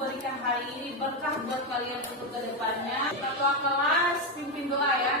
berikan hari ini berkah buat kalian untuk kedepannya. Ketua kelas pimpin doa ya.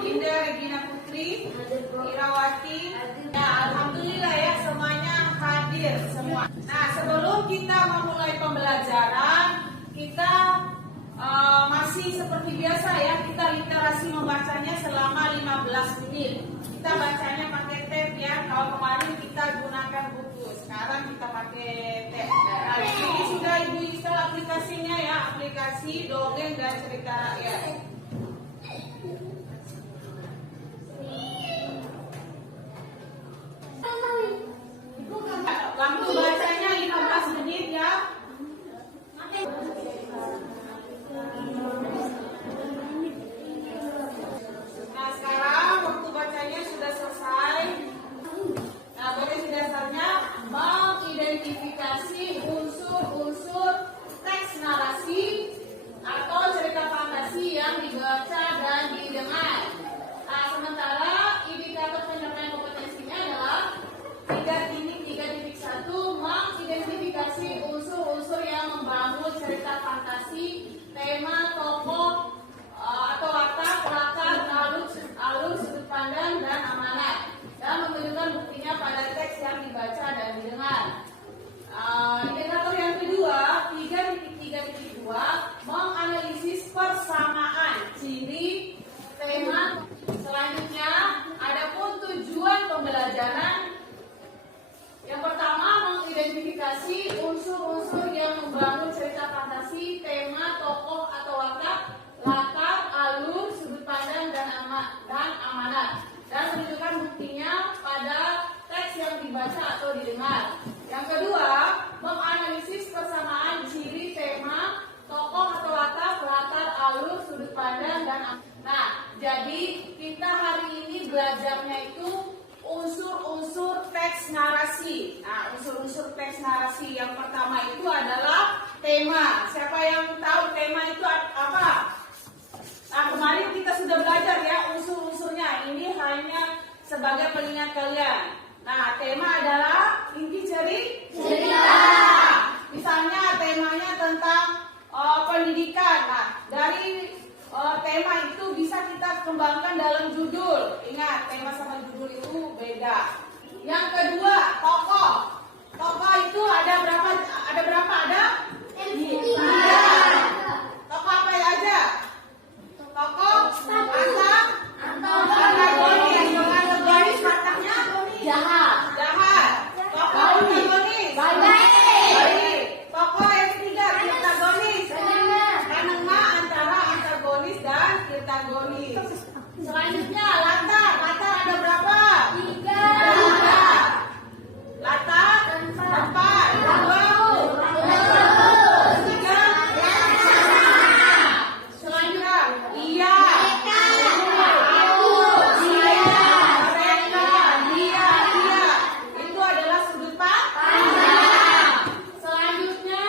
Dinda Regina Putri, Irawati. Nah, alhamdulillah ya semuanya hadir semua. Nah, sebelum kita memulai pembelajaran, kita masih seperti biasa ya, kita literasi membacanya selama 15 menit. Kita bacanya pakai tab ya. Kalau kemarin kita gunakan buku, sekarang kita pakai tab. Nah, ini sudah Ibu install aplikasinya ya, aplikasi dongeng dan cerita rakyat. Waktu bacanya 15 menit ya. Nah, sekarang waktu bacanya sudah selesai. Nah, potensi dasarnya mengidentifikasi unsur-unsur teks narasi atau cerita fantasi yang dibaca dan didengar. Nah, sementara indikator pencapaian kompetensinya adalah 3.3.1 mengidentifikasi unsur-unsur yang membangun cerita fantasi, tema, tokoh atau latar, alur, sudut pandang, dan amanat, dan menunjukkan buktinya pada teks yang dibaca dan didengar. Indikator yang kedua, 3.3.2 menganalisis persamaan ciri, tema. Selanjutnya, adapun tujuan pembelajaran. Yang pertama, mengidentifikasi unsur-unsur yang membangun cerita fantasi, tema, tokoh atau latar, alur, sudut pandang, dan amanat, dan menunjukkan buktinya pada teks yang dibaca atau didengar. Yang kedua, menganalisis persamaan ciri, tema, tokoh atau latar, alur, sudut pandang, dan amanat. Nah, jadi kita hari ini belajarnya itu unsur-unsur teks narasi. Nah, unsur-unsur teks narasi yang pertama itu adalah tema. Siapa yang tahu tema itu apa? Nah, kemarin kita sudah belajar ya unsur-unsurnya. Ini hanya sebagai pengingat kalian. Nah, tema adalah inti cerita. Misalnya temanya tentang pendidikan. Nah, dari tema itu bisa kita kembangkan dalam judul. Ingat, tema sama judul itu beda. Yang kedua, tokoh. Tokoh itu ada berapa? Ada 3. Tokoh apa aja? Tokoh antagonis. Antagonis katanya jahat. Tokoh antagonis baik. Tokoh yang ketiga, protagonis. Menengah antara antagonis dan protagonis. Selanjutnya latar ada berapa? 3. Latar tempat. Selanjutnya iya. Dia. Itu adalah sudut pandang. Selanjutnya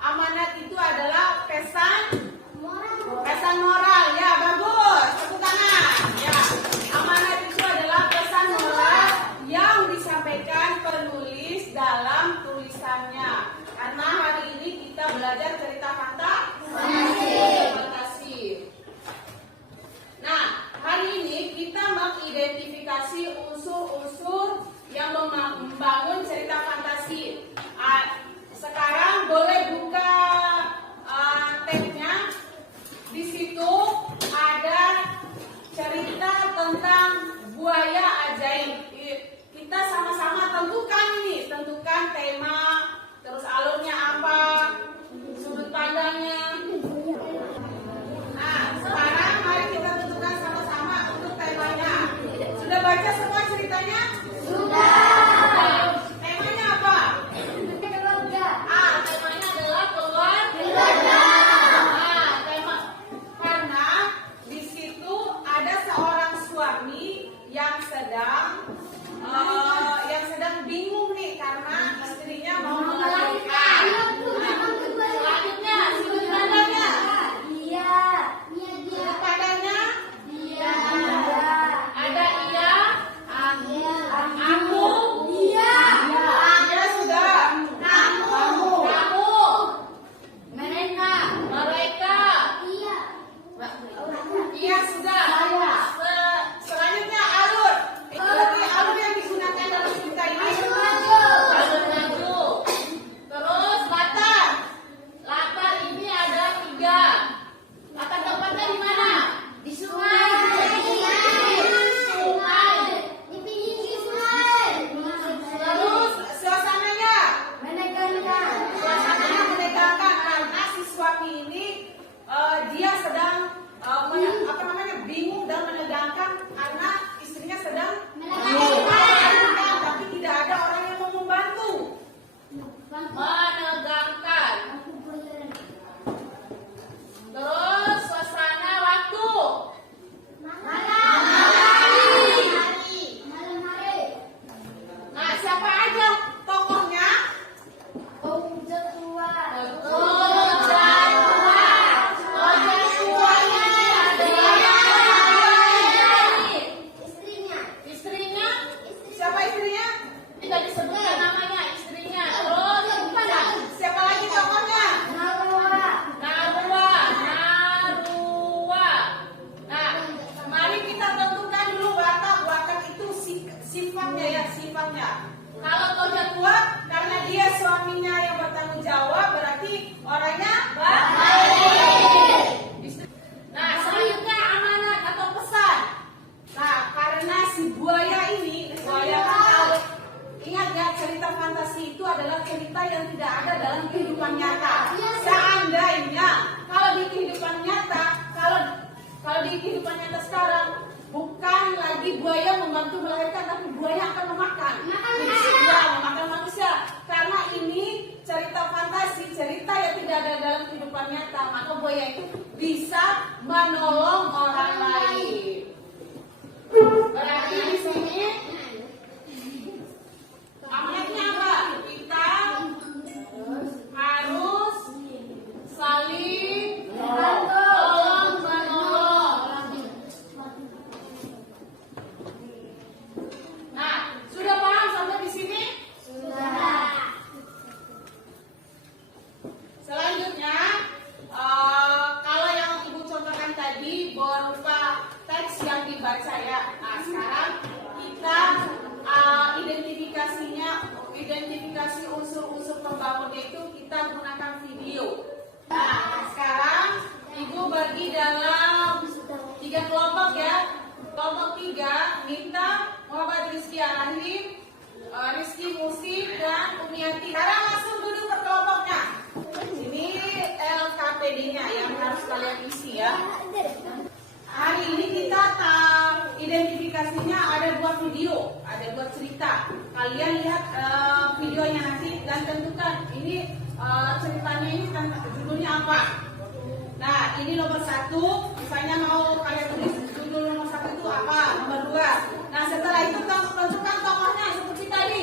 amanat itu adalah pesan nyata. Seandainya kalau di kehidupan nyata, kalau di kehidupan nyata sekarang bukan lagi buaya membantu melahirkan, tapi buaya akan memakan. Memakan manusia. Karena ini cerita fantasi, cerita yang tidak ada dalam kehidupan nyata, maka buaya itu bisa menolong orang lain. Berarti di sini amanatnya apa? Kita harus saling tolong menolong. Nah, sudah paham sampai di sini? Sudah. Selanjutnya, kalau yang Ibu contohkan tadi berupa teks yang dibaca ya. Nah, sekarang kita identifikasi unsur-unsur pembangunnya itu kita gunakan video. Nah, sekarang Ibu bagi dalam 3 kelompok ya. Kelompok 3, Nita, Muhammad Rizky Arahim, Rizky Musik, dan Umiati. Sekarang langsung duduk ke kelompoknya. Ini LKPD-nya yang harus kalian isi ya. Hari ini kita identifikasinya ada 2 video, ada 2 cerita. Kalian lihat videonya nanti dan tentukan ini ceritanya ini judulnya apa. Nah, ini nomor 1, misalnya mau kalian tulis judul nomor 1 itu apa, nomor 2. Nah, setelah itu tentukan tokohnya seperti tadi.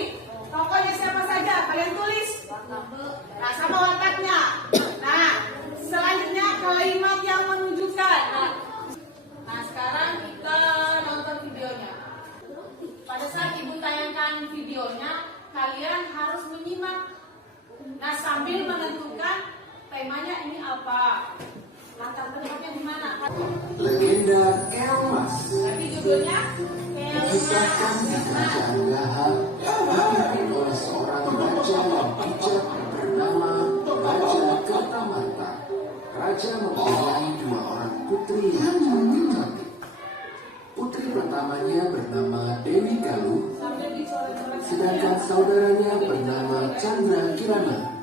Tokohnya siapa saja, kalian tulis. Nah, sama wataknya. Nah, selanjutnya kalimat yang menunjukkan. Nah, sekarang kita nonton videonya. Pada saat Ibu tayangkan videonya, kalian harus menyimak. Nah, sambil menentukan temanya ini apa, latar belakangnya di mana. Legenda Keong Mas. Jadi judulnya Kisahkan di kerajaan Gahar dipimpin oleh seorang raja yang bijak bernama Raja Kertamata. Raja mempunyai 2 orang putri yang cantik-cantik. Putri pertamanya bernama Dewi Galuh, sambil dicoret-coret. sedangkan saudaranya bernama Chandra Kirana.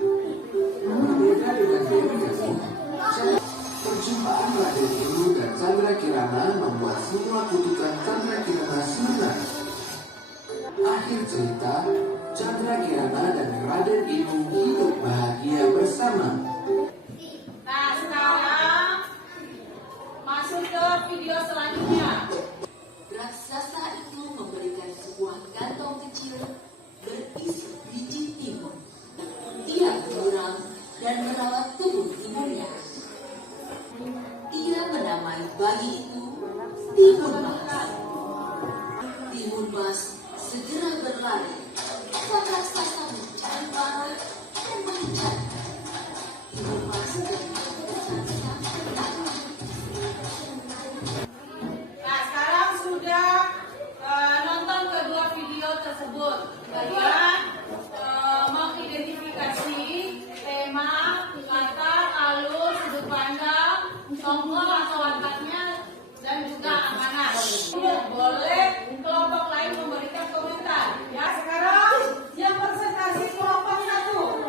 Berbeda dengan Dewi Galuh, perjumpaan Raden Inu dan Chandra Kirana membuat semua kutukan Chandra Kirana sirna. Akhir cerita, Chandra Kirana dan Raden Inu hidup bahagia bersama. Nah, sekarang masuk ke video selanjutnya. Raksasa itu memberikan sebuah kantong kecil berisi biji timun. Dia menyiram dan merawat tubuh ibunya. Ia menamai bayi itu Timun Mas. Timun Mas segera berlari. Sang raksasa mencari marah dan mengejar. Timun Mas Nah, sekarang sudah nonton kedua video tersebut. Kalian mengidentifikasi tema, latar, alur, sudut pandang, tokoh atau wataknya, dan juga amanah. Boleh kelompok lain memberikan komentar. Ya, sekarang yang presentasi kelompok 1.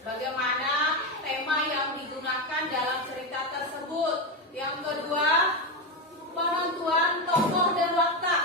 bagaimana tema yang digunakan dalam cerita tersebut. Yang kedua, penentuan tokoh dan watak.